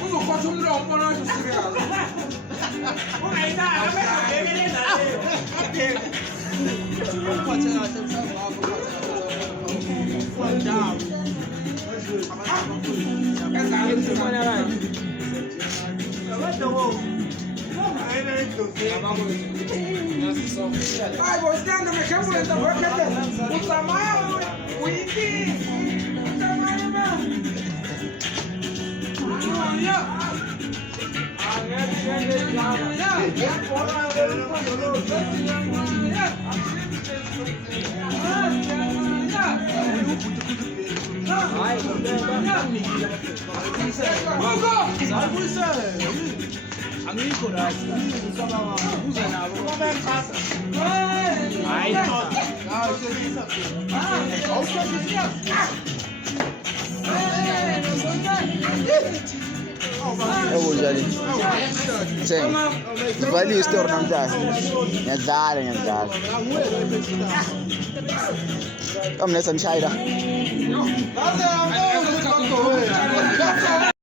Uno faccio un rompo, no? Ci si regala. Hai dato, Vai, Bosniano, mi chiamo lenta, vuoi che te? Usamaro, quindi. Usually. Sì. Sbagli storno niente. Come ne sanno